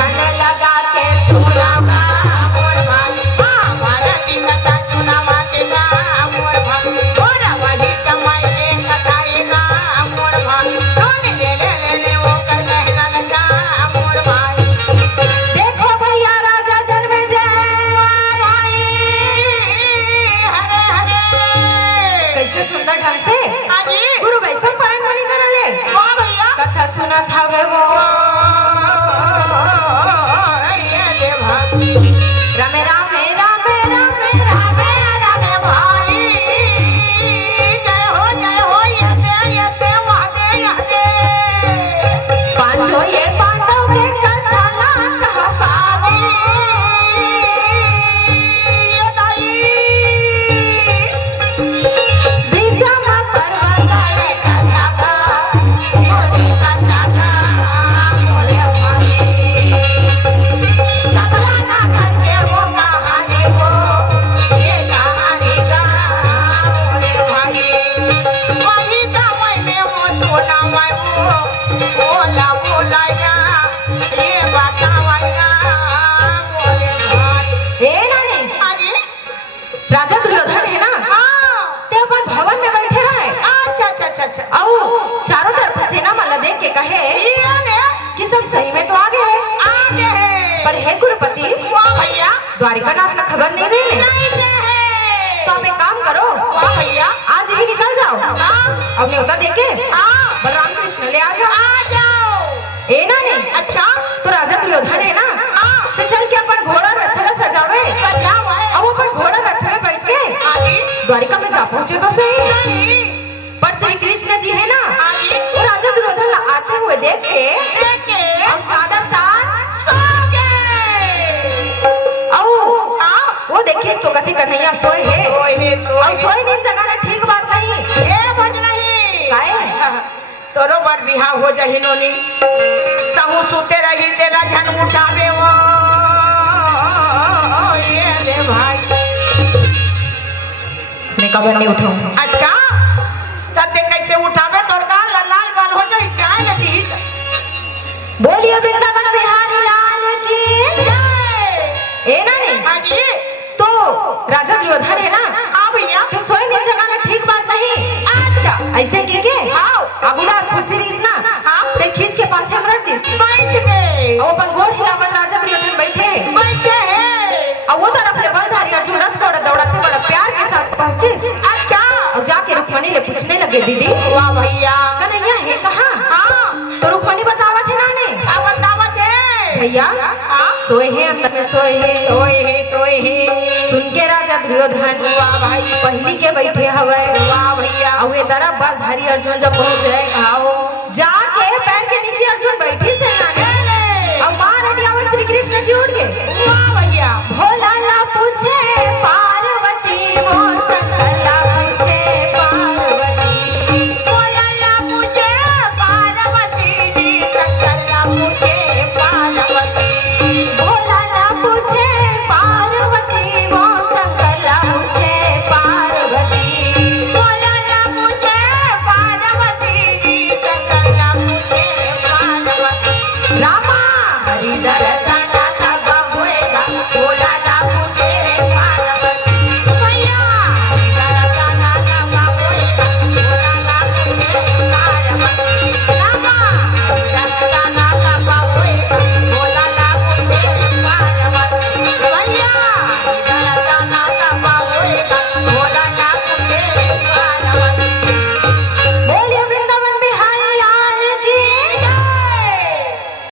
दुल्हन लगा के सुनावा मोर भाई हमारा दिखता सुनावा के गा मोर भाई और वही समय के कटाएगा मोर भाई ले ले ले ले वो कर कहना लगा मोर भाई। देखो भैया राजा जन्मे जय भाई हरे हरे कैसे सुंदर ढंग से गुरु वैसा पायन मनी करले वाह भैया कथा सुना था वे वो रामे रामे रामे रामे रामे रामे भाई जय हो ये दे वादे पांचों ये पांडव के कथा ना कह पावे ये दाई भीषम पर्वत रे कथा का मोरी कथा का मोरे भाई कबला ना करके वो कहानी वो ये कहानी का मोरे भाई वही दवाई में वो सोना मैं वो बोला ये बतावाया मोरे भाई ए नानी अरे राजा दुर्योधन है ना ते अपन भवन में बैठे रहे अच्छा आओ चारों तरफ सेना माला देख के कहे कि सब सही में तो आगे है पर है गुरुपति वाह भैया द्वारिका नाथ का खबर नहीं दे तो आप एक काम करो वाह भैया आज ही निकल जाओ अब न्योता देके बलराम कृष्ण ले आ जाओ ए ना नहीं अच्छा तो राजा दुर्योधन है ना तो चल के अपन घोड़ा रथ में सजावे अब अपन घोड़ा रथ में बैठ के द्वारिका में जा पहुंचे तो सही पर श्री कृष्ण जी है ना वो राजा दुर्योधन आते हुए देख के और चादर तान सो गए वो देखिए तो कथी कन्हैया सोए है और सोए नहीं जगाना ठीक बात नहीं काहे तोरो बार बिहाव हो जही नोनी तहु सुते रही तेरा झन उठावे वो ये दे भाई मैं कबर नहीं उठाऊं अच्छा तते कैसे उठावे तोर का लाल बाल हो जाई चाय नदी बोलिए वृंदावन बिहारी लाल की जय ए नानी हाजी तो राजा दुर्योधन है ना भैया तो सोए नहीं जगाना ठीक बात नहीं अच्छा ऐसे के अबुड़ा खुर्सी रीस ना ते खींच के पाछे हम रख दिस बैठ गए और अपन गोड़ हिलावत राजा दुर्योधन बैठे और वो तरफ ले बलधारी अर्जुन रथ को दौड़ाते बड़ा प्यार के साथ पहुंचे अच्छा और जाके रुक्मणी ले पूछने लगे दीदी वाह भैया कन्हैया है कहां तो रुक्मणी बतावत है नाने बतावत है भैया सोए हैं अंदर में सोए हैं सुन के राजा दुर्योधन वाह भाई पहली के बैठे हवे वाह भैया और ये तरफ बलधारी अर्जुन जब पहुंचे आओ जाके पैर के नीचे अर्जुन बैठी से नाने और मार हटियावत श्री कृष्ण जी उठ गए वाह भैया